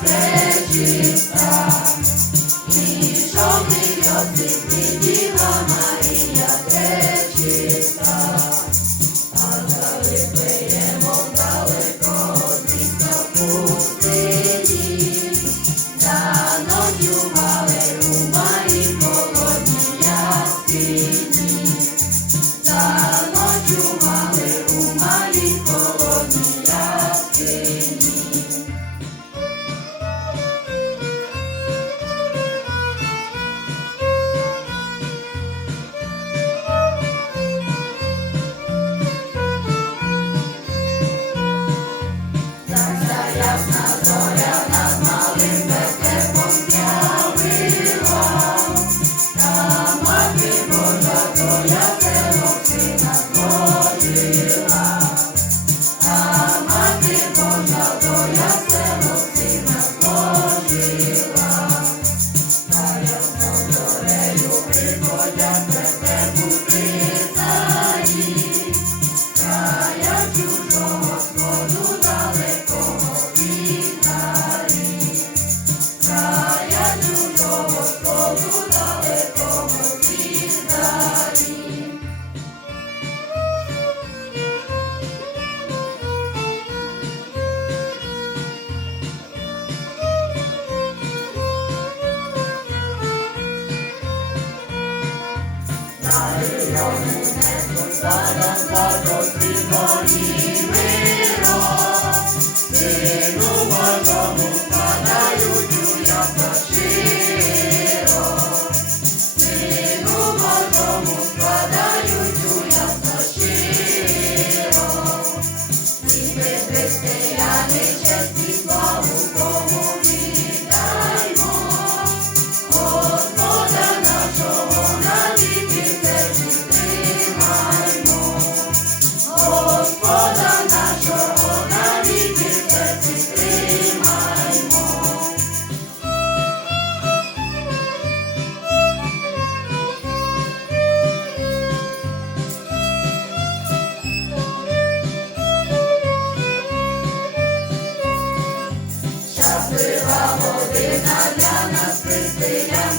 Пречиста, і шовний льоси, і діва Navidad. Приболя тебе бути. Християни чесні славу Богу. Знаю. А я бы я знала, что ты свою жизнь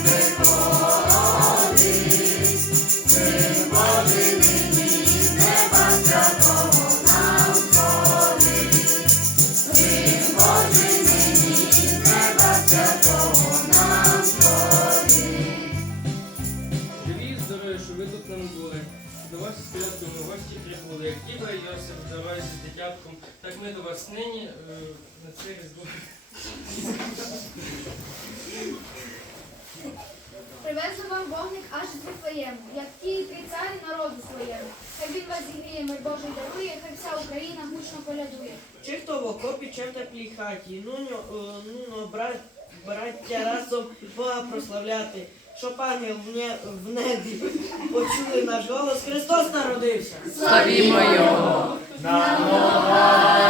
ходит Живі, здорові, що ви тут нам були. До вас ми гості прибули. Як Іва і Йосип в з дитятком, так ми до вас нині е, на це різдво. своєму, як ті три царі народу своєму. Хай він вас зігріє, мир Божий дарує, хай вся Україна гучно колядує. Чи хто в окопі, чи в теплій хаті, ну, ну, е, ну, ну брат, браття разом Бога прославляти, щоб ангел в небі почули наш голос, Христос народився. Славімо Його! Намогая!